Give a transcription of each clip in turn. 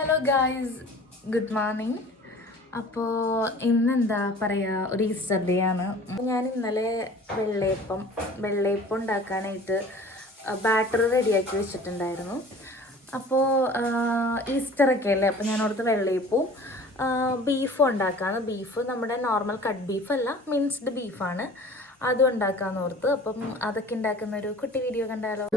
Hello guys, good morning. അപ്പോൾ ഇന്നെന്താ പറയുക, ഒരു ഈസ്റ്റർ ഡേ ആണ്. ഞാൻ ഇന്നലെ വെള്ളയപ്പം ഉണ്ടാക്കാനായിട്ട് ബാറ്റർ റെഡിയാക്കി വെച്ചിട്ടുണ്ടായിരുന്നു. അപ്പോൾ ഈസ്റ്ററൊക്കെ അല്ലേ, അപ്പോൾ ഞാൻ ഓർത്ത് വെള്ളയപ്പവും ബീഫും ഉണ്ടാക്കാമെന്ന്. ബീഫ് നമ്മുടെ നോർമൽ കട്ട് ബീഫല്ല, മിൻസ്ഡ് ബീഫാണ്. അതും ഉണ്ടാക്കാമെന്ന് ഓർത്ത്. അപ്പം അതൊക്കെ ഉണ്ടാക്കുന്ന ഒരു കുട്ടി വീഡിയോ കണ്ടാലോ?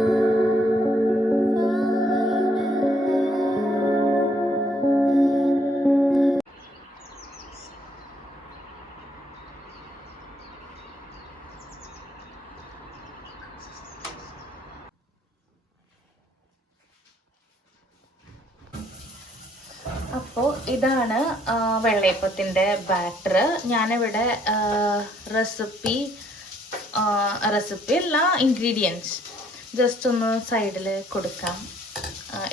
അപ്പോൾ ഇതാണ് വെള്ളയപ്പത്തിൻ്റെ ബാറ്റർ. ഞാനിവിടെ റെസിപ്പി അല്ല, ഇൻഗ്രീഡിയൻസ് ജസ്റ്റ് ഒന്ന് സൈഡിൽ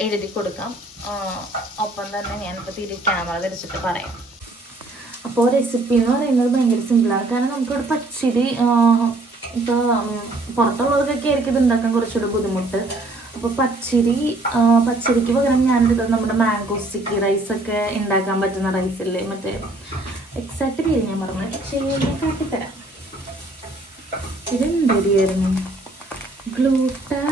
എഴുതി കൊടുക്കാം. ഒപ്പം തന്നെ ഞാനിപ്പോൾ ക്യാമറ തിരിച്ചിട്ട് പറയാം. അപ്പോൾ റെസിപ്പി എന്ന് പറയുന്നത് ഭയങ്കര സിമ്പിളാണ്. കാരണം നമുക്കിവിടെ പച്ചരി, ഇപ്പോൾ പുറത്തുള്ളവർക്കൊക്കെ ആയിരിക്കും ഇത് ഉണ്ടാക്കാൻ കുറച്ചുകൂടെ ബുദ്ധിമുട്ട്. അപ്പോൾ പച്ചരിക്ക് പകരം ഞാനെടുത്തത് നമ്മുടെ മാംഗോ സ്റ്റിക്കി റൈസൊക്കെ ഉണ്ടാക്കാൻ പറ്റുന്ന റൈസില്ലേ, മറ്റേ എക്സാക്റ്റ് പേര് ഞാൻ പറഞ്ഞു, പക്ഷേ ഞാൻ കാട്ടിത്തരാം. ഇതെന്തരിയായിരുന്നു, ഗ്ലൂട്ടോർ.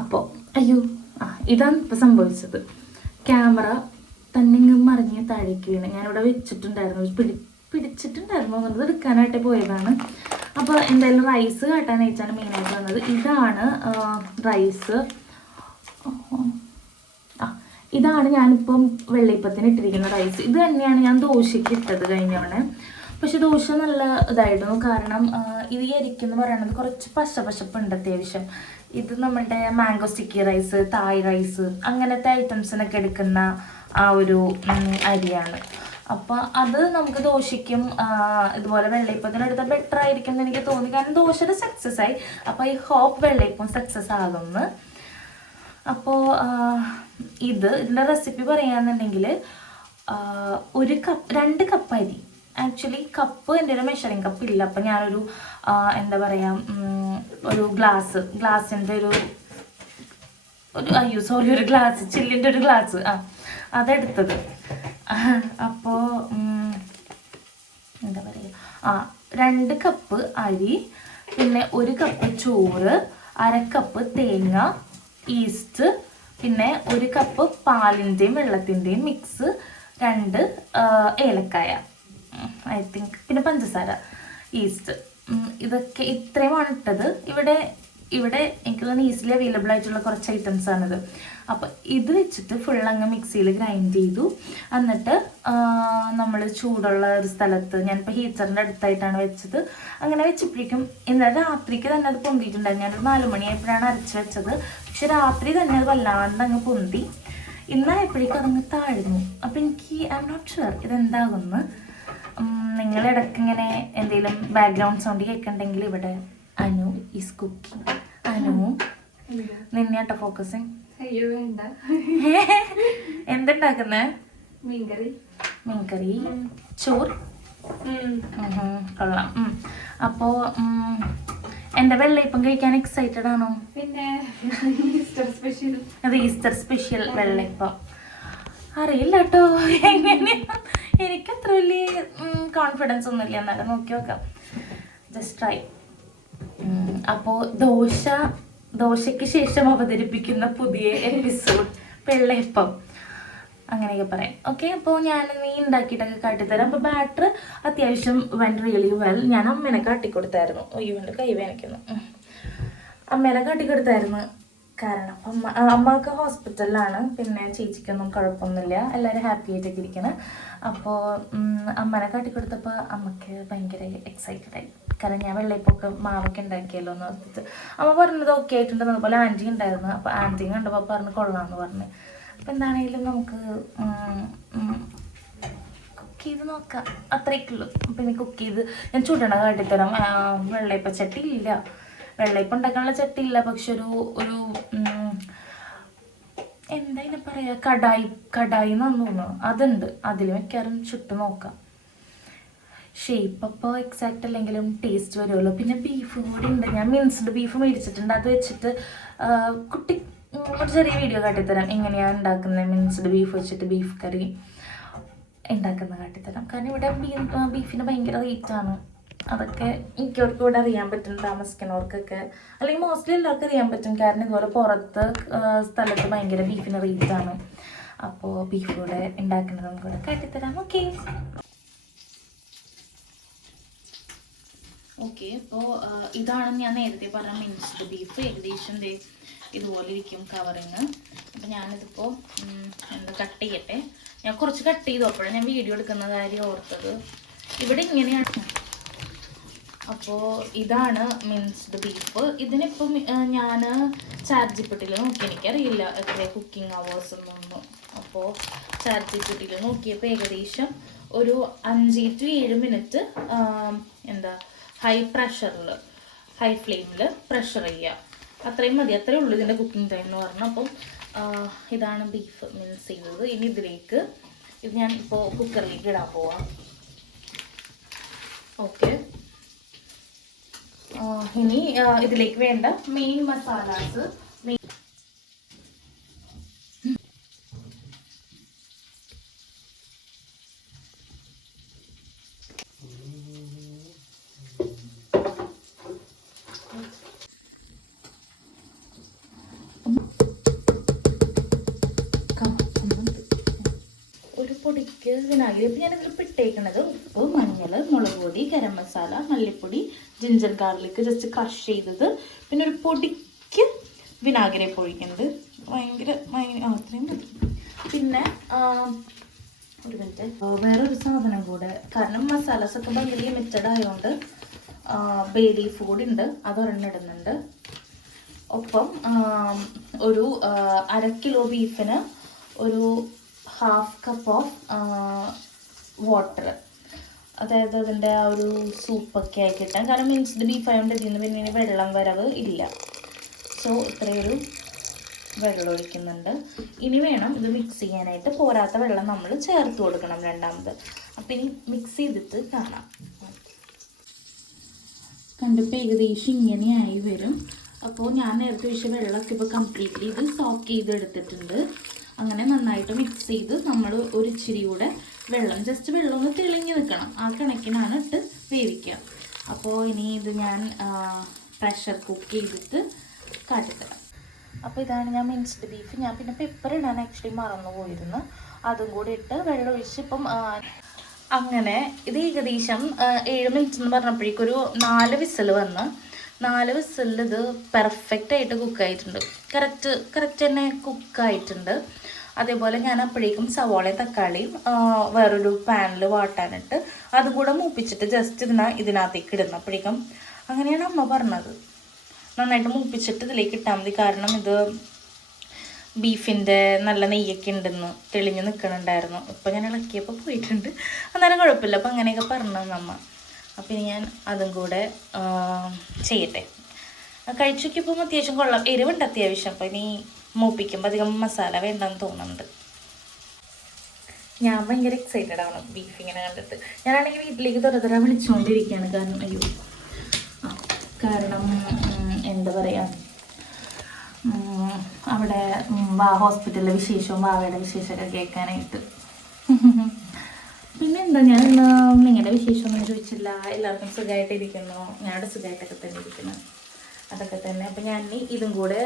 അപ്പോൾ ഇതാണ് ഇപ്പോൾ സംഭവിച്ചത്. ക്യാമറ തന്നെ മറിഞ്ഞ് താഴേക്ക് വീണ്. ഞാനിവിടെ വെച്ചിട്ടുണ്ടായിരുന്നു, പിടിച്ചിട്ടുണ്ടായിരുന്നു എന്നുള്ളത് എടുക്കാനായിട്ട് പോയതാണ്. അപ്പോൾ എന്തായാലും റൈസ് കാട്ടാനായിട്ടാണ് മെയിനായിട്ട് വന്നത്. ഇതാണ് റൈസ്. ഇതാണ് ഞാനിപ്പം വെള്ളയപ്പത്തിന് ഇട്ടിരിക്കുന്ന റൈസ്. ഇത് തന്നെയാണ് ഞാൻ ദോശയ്ക്ക് ഇട്ടത് കഴിഞ്ഞവണെ. പക്ഷെ ദോശ നല്ല ഇതായിരുന്നു. കാരണം ഇത് അരിക്കെന്ന് പറയുന്നത് കുറച്ച് പശപ്പുണ്ട് അത്യാവശ്യം. ഇത് നമ്മളുടെ മാംഗോ സ്റ്റിക്കി റൈസ്, തായ് റൈസ്, അങ്ങനത്തെ ഐറ്റംസിനൊക്കെ എടുക്കുന്ന ആ ഒരു അരിയാണ്. അപ്പോൾ അത് നമുക്ക് ദോശയ്ക്കും ഇതുപോലെ വെള്ളയപ്പത്തിനെടുത്താൽ ബെറ്റർ ആയിരിക്കും എന്ന് എനിക്ക് തോന്നി. കാരണം ദോശയുടെ സക്സസ് ആയി. അപ്പോൾ ഈ ഹോപ്പ് വെള്ളയപ്പം സക്സസ് ആകുമെന്ന്. അപ്പോൾ ഇതിൻ്റെ റെസിപ്പി പറയുകയാണെന്നുണ്ടെങ്കിൽ 2 കപ്പ് അരി. ആക്ച്വലി കപ്പ് എൻ്റെ ഒരു മെഷറിങ് കപ്പ് ഇല്ല. അപ്പം ഞാനൊരു എന്താ പറയുക, ഒരു ഗ്ലാസിൻ്റെ ഒരു ഗ്ലാസ്, ചില്ലിൻ്റെ ഒരു ഗ്ലാസ് അതെടുത്തത്. അപ്പോൾ എന്താ പറയുക, 2 കപ്പ് അരി, പിന്നെ 1 കപ്പ് ചോറ്, 1/2 കപ്പ് തേങ്ങ, ഈസ്റ്റ്, പിന്നെ 1 കപ്പ് പാലിൻ്റെയും വെള്ളത്തിൻ്റെയും മിക്സ്, 2 ഏലക്കായ, ഐ തിങ്ക്, പിന്നെ പഞ്ചസാര, ഈസ്റ്റ്. ഇതൊക്കെ ഇത്രയുമാണ് ഇട്ടത്. ഇവിടെ എനിക്ക് തോന്നുന്നു ഈസിലി അവൈലബിൾ ആയിട്ടുള്ള കുറച്ച് ഐറ്റംസ് ആണിത്. അപ്പോൾ ഇത് വെച്ചിട്ട് ഫുൾ അങ്ങ് മിക്സിയിൽ ഗ്രൈൻഡ് ചെയ്തു. എന്നിട്ട് നമ്മൾ ചൂടുള്ള ഒരു സ്ഥലത്ത്, ഞാനിപ്പോൾ ഹീറ്ററിൻ്റെ അടുത്തായിട്ടാണ് വെച്ചത്. അങ്ങനെ വെച്ചപ്പോഴേക്കും ഇന്നലെ രാത്രിക്ക് തന്നെ അത് പൊന്തിയിട്ടുണ്ടായിരുന്നു. ഞാനൊരു 4 മണിയായപ്പോഴാണ് അരച്ച് വെച്ചത്. പക്ഷെ രാത്രി തന്നെ അത് വല്ലാണ്ട് അങ്ങ് പൊന്തി. ഇന്നായപ്പോഴേക്കും അതങ്ങ് താഴ്ന്നു. അപ്പോൾ എനിക്ക് ഐ എം നോട്ട് ഷുവർ ഇതെന്താകുമെന്ന്. നിങ്ങളിടയ്ക്ക് ഇങ്ങനെ എന്തെങ്കിലും ബാക്ക്ഗ്രൗണ്ട് സൗണ്ട് കേൾക്കുന്നുണ്ടെങ്കിൽ ഇവിടെ അനു ഈസ് കുക്കിംഗ്. അനു, നിന്നെയാട്ടോ ഫോക്കസിങ്. എന്തുണ്ടാക്കുന്നേ? മീൻകറി, ചോറ്. കൊള്ളാം. അപ്പോൾ എൻ്റെ വെള്ളയപ്പം കഴിക്കാൻ എക്സൈറ്റഡ് ആണോ? പിന്നെ അത് ഈസ്റ്റർ സ്പെഷ്യൽ വെള്ളയപ്പം. അറിയില്ല കേട്ടോ എങ്ങനെയാ, എനിക്കത്ര വലിയ കോൺഫിഡൻസ് ഒന്നുമില്ല. എന്നാലും നോക്കി നോക്കാം, ജസ്റ്റ് ട്രൈ. അപ്പോൾ ദോശയ്ക്ക് ശേഷം അവതരിപ്പിക്കുന്ന പുതിയ എപ്പിസോഡ് വെള്ളയപ്പം, അങ്ങനെയൊക്കെ പറയാം. ഓക്കെ, അപ്പോൾ ഞാൻ നീ ഉണ്ടാക്കിയിട്ടൊക്കെ കാട്ടിത്തരാം. അപ്പോൾ ബാറ്റർ അത്യാവശ്യം വെൻ റിയലി വെൽ. ഞാൻ അമ്മേനെ കാട്ടിക്കൊടുത്തായിരുന്നു. എൻ്റെ കൈ വേനിക്കുന്നു. അമ്മേനെ കാട്ടിക്കൊടുത്തായിരുന്നു. കാരണം അമ്മക്ക് ഹോസ്പിറ്റലിലാണ്, പിന്നെ ചേച്ചിക്കൊന്നും കുഴപ്പമൊന്നുമില്ല, എല്ലാവരും ഹാപ്പി ആയിട്ടൊക്കെ ഇരിക്കണം. അപ്പോൾ അമ്മേനെ കാട്ടിക്കൊടുത്തപ്പോൾ അമ്മക്ക് ഭയങ്കര എക്സൈറ്റഡ് ആയി. കാരണം ഞാൻ വെള്ളയപ്പൊക്കെ മാവൊക്കെ ഉണ്ടാക്കിയല്ലോ എന്ന് ഓർത്തിട്ട്. അമ്മ പറഞ്ഞത് ഓക്കെ ആയിട്ടുണ്ടെന്ന്. അതുപോലെ ആൻറ്റി ഉണ്ടായിരുന്നു. അപ്പോൾ ആൻറ്റി കണ്ടപ്പോൾ പറഞ്ഞ് കൊള്ളാമെന്ന് പറഞ്ഞ്. അപ്പോൾ എന്താണെങ്കിലും നമുക്ക് കുക്ക് ചെയ്ത് നോക്കാം, അത്രയ്ക്കുള്ളൂ. പിന്നെ കുക്ക് ചെയ്ത് ഞാൻ ചുടണ കാട്ടിത്തരാം. വെള്ളയപ്പ ചട്ടി ഇല്ല, വെള്ളയപ്പം ഉണ്ടാക്കാനുള്ള ചട്ടി ഇല്ല. പക്ഷെ ഒരു എന്താ ഇതിനെ പറയുക, കടായി എന്ന് തോന്നുന്നു, അതുണ്ട്. അതിൽ വെക്കാറും ചുട്ട് നോക്കാം. ഷേപ്പ് അപ്പോൾ എക്സാക്റ്റ് അല്ലെങ്കിലും ടേസ്റ്റ് വരുമല്ലോ. പിന്നെ ബീഫ് കൂടി ഉണ്ട്. ഞാൻ മിൻസ്ഡ് ബീഫ് മേടിച്ചിട്ടുണ്ട്. അത് വെച്ചിട്ട് കുട്ടി ഒരു ചെറിയ വീഡിയോ കാട്ടിത്തരാം എങ്ങനെയാണ് ഉണ്ടാക്കുന്നത്. മിൻസ്ഡ് ബീഫ് വെച്ചിട്ട് ബീഫ് കറി ഉണ്ടാക്കുന്നത് കാട്ടിത്തരാം. കാരണം ഇവിടെ ബീഫിന് ഭയങ്കര റേറ്റാണ്. അതൊക്കെ മിക്കവർക്കും ഇവിടെ അറിയാൻ പറ്റും, താമസിക്കുന്നവർക്കൊക്കെ. അല്ലെങ്കിൽ മോസ്റ്റ്ലി എല്ലാവർക്കും അറിയാൻ പറ്റും. കാരണം ഇതുപോലെ പുറത്ത് സ്ഥലത്ത് ഭയങ്കര ബീഫിന് റേറ്റാണ്. അപ്പോൾ ബീഫ് കൂടെ ഉണ്ടാക്കുന്നതും കൂടെ കാട്ടിത്തരാം. ഓക്കെ അപ്പോൾ ഇതാണ് ഞാൻ നേരത്തെ പറഞ്ഞ മിൻസ്ഡ് ബീഫ്. ഏകദേശം ഇതുപോലെ ഇരിക്കും കവറിങ്. അപ്പോൾ ഞാനിതിപ്പോൾ കട്ട് ചെയ്യട്ടെ. ഞാൻ കുറച്ച് കട്ട് ചെയ്തു. അപ്പോഴാണ് ഞാൻ വീഡിയോ എടുക്കുന്ന കാര്യം ഓർത്തത്. ഇവിടെ ഇങ്ങനെയാണ്. അപ്പോൾ ഇതാണ് മിൻസ്ഡ് ബീഫ്. ഇതിനിപ്പം ഞാൻ ചാറ്റ് നോക്കി, എനിക്കറിയില്ല എത്ര കുക്കിംഗ് അവേഴ്സ് എന്നൊന്നും. അപ്പോൾ ചാറ്റ് നോക്കിയപ്പോൾ ഏകദേശം ഒരു 5 to 7 മിനിറ്റ് ഹൈ ഫ്ലെയിമിൽ പ്രഷർ ചെയ്യുക. അത്രയും മതി, അത്രയേ ഉള്ളൂ ഇതിൻ്റെ കുക്കിംഗ് ടൈം എന്ന് പറഞ്ഞാൽ. അപ്പം ഇതാണ് ബീഫ് മിൻസ് ചെയ്തത്. ഇനി ഇതിലേക്ക് ഇത് ഞാൻ ഇപ്പോൾ കുക്കറിലേക്ക് ഇടാൻ പോവാം. ഓക്കെ, ഇനി ഇതിലേക്ക് വേണ്ട മെയിൻ മസാലാസ്. ഒരു പൊടിക്ക് വിനാഗിരി. അപ്പം ഞാനിതിൽ ഇട്ടേക്കണത് ഉപ്പ്, മഞ്ഞൾ, മുളക് പൊടി, ഗരം മസാല, മല്ലിപ്പൊടി, ജിഞ്ചർ ഗാർലിക് ജസ്റ്റ് ക്രഷ് ചെയ്തത്, പിന്നെ ഒരു പൊടിക്ക് വിനാഗിരി പൊഴിക്കുന്നത്. ഭയങ്കര അത്രയും മതി. പിന്നെ ഒരു മിനിറ്റ്, വേറൊരു സാധനം കൂടെ. കാരണം മസാലാസൊക്കെ ഭയങ്കര ലിമിറ്റഡ് ആയതുകൊണ്ട് ബേ ലീഫ് കൂടി ഉണ്ട്, അതൊരെണ്ണം ഇടുന്നുണ്ട്. ഒപ്പം ഒരു 1/2 കിലോ ബീഫിന് ഒരു 1/2 കപ്പ് ഓഫ് വാട്ടർ, അതായത് അതിൻ്റെ ആ ഒരു സൂപ്പൊക്കെ ആയി കിട്ടാൻ. കാരണം മിൻസ്ഡ് ബീഫ് ആയതുകൊണ്ട് ഇതിൽ നിന്ന് പിന്നെ വെള്ളം വരവ് ഇല്ല. സോ ഇത്രയൊരു വെള്ളം ഒഴിക്കുന്നുണ്ട്. ഇനി വേണം ഇത് മിക്സ് ചെയ്യാനായിട്ട്. പോരാത്ത വെള്ളം നമ്മൾ ചേർത്ത് കൊടുക്കണം രണ്ടാമത്. അപ്പം ഇനി മിക്സ് ചെയ്തിട്ട് കാണാം. കണ്ടിപ്പോൾ ഏകദേശം ഇങ്ങനെയായി വരും. അപ്പോൾ ഞാൻ നേരത്തെ ഒഴിച്ച വെള്ളമൊക്കെ ഇപ്പോൾ കംപ്ലീറ്റ്ലി ഇത് സോക്ക് ചെയ്തെടുത്തിട്ടുണ്ട്. അങ്ങനെ നന്നായിട്ട് മിക്സ് ചെയ്ത് നമ്മൾ ഒരു ഇച്ചിരി കൂടെ വെള്ളം, ജസ്റ്റ് വെള്ളം ഒന്ന് തെളിഞ്ഞ് നിൽക്കണം, ആ കണക്കിനാണ് ഇട്ട് വേവിക്കുക. അപ്പോൾ ഇനി ഇത് ഞാൻ പ്രഷർ കുക്ക് ചെയ്തിട്ട് കാട്ടിത്തരാം. അപ്പോൾ ഇതാണ് ഞാൻ മിൻസ്ഡ് ബീഫ്. ഞാൻ പിന്നെ പെപ്പർ ഇടാൻ ആക്ച്വലി മറന്നു പോയിരുന്നു, അതും കൂടി ഇട്ട് വെള്ളം ഒഴിച്ച് ഇപ്പം അങ്ങനെ ഇത് ഏകദേശം 7 മിനിറ്റ് എന്ന് പറഞ്ഞപ്പോഴേക്കും ഒരു 4 വിസിൽ വന്ന്. 4 വിസിലിൽ ഇത് പെർഫെക്റ്റ് ആയിട്ട് കുക്കായിട്ടുണ്ട്. കറക്റ്റ് തന്നെ കുക്കായിട്ടുണ്ട്. അതേപോലെ ഞാൻ അപ്പോഴേക്കും സവാളയും തക്കാളിയും വേറൊരു പാനിൽ വാട്ടാനിട്ട് അതും കൂടെ മൂപ്പിച്ചിട്ട് ജസ്റ്റ് ഇതിനകത്തേക്ക് ഇടുന്നപ്പോഴേക്കും, അങ്ങനെയാണ് അമ്മ പറഞ്ഞത്, നന്നായിട്ട് മൂപ്പിച്ചിട്ട് ഇതിലേക്ക് ഇട്ടാൽ മതി. കാരണം ഇത് ബീഫിൻ്റെ നല്ല നെയ്യൊക്കെ ഉണ്ടെന്ന് തെളിഞ്ഞ് നിൽക്കണുണ്ടായിരുന്നു. ഇപ്പം ഞാൻ ഇളക്കിയപ്പോൾ പോയിട്ടുണ്ട്, എന്നാലും കുഴപ്പമില്ല. അപ്പം അങ്ങനെയൊക്കെ പറഞ്ഞു അമ്മ. അപ്പം ഇനി ഞാൻ അതും കൂടെ ചെയ്യട്ടെ. കഴിച്ചു നോക്കിയപ്പോൾ അത്യാവശ്യം കൊള്ളാം, എരിവുണ്ട് അത്യാവശ്യം. അപ്പം ഇനി മൂപ്പിക്കുമ്പോൾ അധികം മസാല വേണ്ടെന്ന് തോന്നുന്നുണ്ട്. ഞാൻ ഭയങ്കര എക്സൈറ്റഡ് ആണ് ബീഫ് ഇങ്ങനെ കണ്ടിട്ട്. ഞാനാണെങ്കിൽ വീട്ടിലേക്ക് തുറ വിളിച്ചുകൊണ്ടിരിക്കുകയാണ്. കാരണം എന്താ പറയുക, അവിടെ ഹോസ്പിറ്റലിലെ വിശേഷവും വാവയുടെ വിശേഷമൊക്കെ കേൾക്കാനായിട്ട്. പിന്നെ എന്താ, ഞാൻ നിങ്ങളുടെ വിശേഷമൊന്നും ചോദിച്ചില്ല. എല്ലാവർക്കും സുഖമായിട്ടിരിക്കുന്നു. ഞാനിവിടെ സുഖമായിട്ടൊക്കെ തന്നെ ഇരിക്കുന്നു, അതൊക്കെ തന്നെ. അപ്പം ഞാൻ ഇതും കൂടെ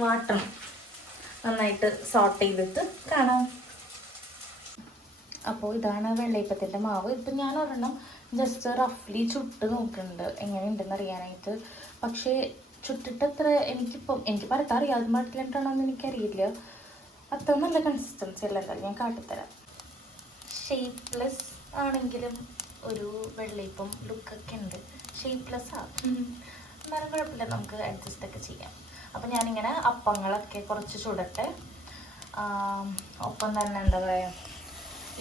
വാട്ടണം, നന്നായിട്ട് സോട്ട് ചെയ്തിട്ട് കാണാം. അപ്പോൾ ഇതാണ് വെള്ളയപ്പത്തിൻ്റെ മാവ്. ഇപ്പം ഞാൻ ഒരെണ്ണം ജസ്റ്റ് റഫ്ലി ചുട്ട് നോക്കുന്നുണ്ട് എങ്ങനെയുണ്ടെന്ന് അറിയാനായിട്ട്. പക്ഷേ ചുട്ടിട്ടത്ര എനിക്ക് പരത്താൻ അറിയാതെ മാറ്റിലിട്ടാണോന്ന് എനിക്കറിയില്ല. അത്ര നല്ല കൺസിസ്റ്റൻസി അല്ല. എന്തായാലും ഞാൻ കാട്ടിത്തരാം. ഷേപ്പ്ലെസ് ആണെങ്കിലും ഒരു വെള്ളയപ്പം ലുക്കൊക്കെ ഉണ്ട്. ഷേപ്പ്ലെസ് എന്നാലും കുഴപ്പമില്ല, നമുക്ക് അഡ്ജസ്റ്റൊക്കെ ചെയ്യാം. അപ്പം ഞാനിങ്ങനെ അപ്പങ്ങളൊക്കെ കുറച്ച് ചുടട്ടെ. ഒപ്പം തന്നെ എന്താ പറയുക,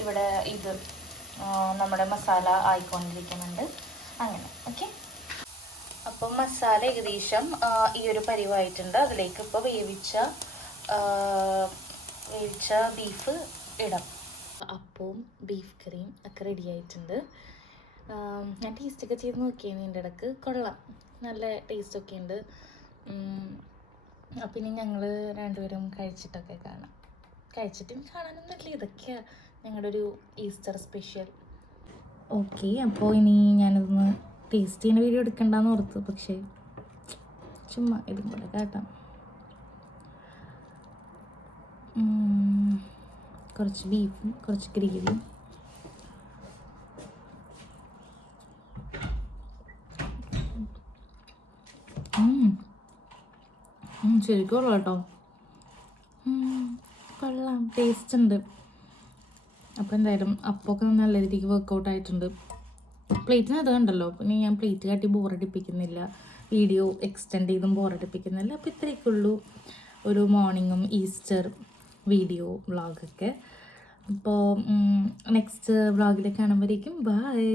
ഇവിടെ ഇത് നമ്മുടെ മസാല ആയിക്കൊണ്ടിരിക്കുന്നുണ്ട്. അങ്ങനെ ഓക്കെ. അപ്പം മസാല ഏകദേശം ഈ ഒരു പരിവായിട്ടുണ്ട്. അതിലേക്ക് ഇപ്പോൾ വേവിച്ച ബീഫ് ഇടാം. അപ്പവും ബീഫ് കറിയും ഒക്കെ റെഡി ആയിട്ടുണ്ട്. ഞാൻ ടേസ്റ്റൊക്കെ ചെയ്ത് നോക്കിയാണ് ഇതിൻ്റെ ഇടയ്ക്ക്. കൊള്ളാം, നല്ല ടേസ്റ്റൊക്കെ ഉണ്ട്. അപ്പം ഇനി ഞങ്ങൾ രണ്ടുപേരും കഴിച്ചിട്ടൊക്കെ കാണാം. കഴിച്ചിട്ടും കാണാനൊന്നുമില്ല, ഇതൊക്കെയാണ് ഞങ്ങളുടെ ഒരു ഈസ്റ്റർ സ്പെഷ്യൽ. ഓക്കെ, അപ്പോൾ ഇനി ഞാനിതൊന്ന് ടേസ്റ്റ് ചെയ്യുന്ന വീഡിയോ എടുക്കണ്ടെന്ന് ഓർത്തു, പക്ഷേ ചുമ്മാ ഇതും കൂടെ കാട്ടാം. കുറച്ച് ബീഫും കുറച്ച് ഗ്രേവിയും. ശരിക്കും കൊള്ളാം കേട്ടോ, കൊള്ളാം, ടേസ്റ്റ് ഉണ്ട്. അപ്പോൾ എന്തായാലും അപ്പമൊക്കെ നല്ല രീതിക്ക് വർക്കൗട്ട് ആയിട്ടുണ്ട്. പ്ലേറ്റിന് അത് കണ്ടല്ലോ, പിന്നെ ഞാൻ പ്ലേറ്റ് കാട്ടി ബോറടിപ്പിക്കുന്നില്ല, വീഡിയോ എക്സ്റ്റെൻഡ് ചെയ്തും ബോറടിപ്പിക്കുന്നില്ല. അപ്പോൾ ഇത്രയൊക്കെ ഉള്ളൂ ഒരു മോർണിംഗും ഈസ്റ്റർ വീഡിയോ വ്ളോഗൊക്കെ. അപ്പോൾ നെക്സ്റ്റ് വ്ളോഗിൽ കാണുമ്പോഴേക്കും ബൈ.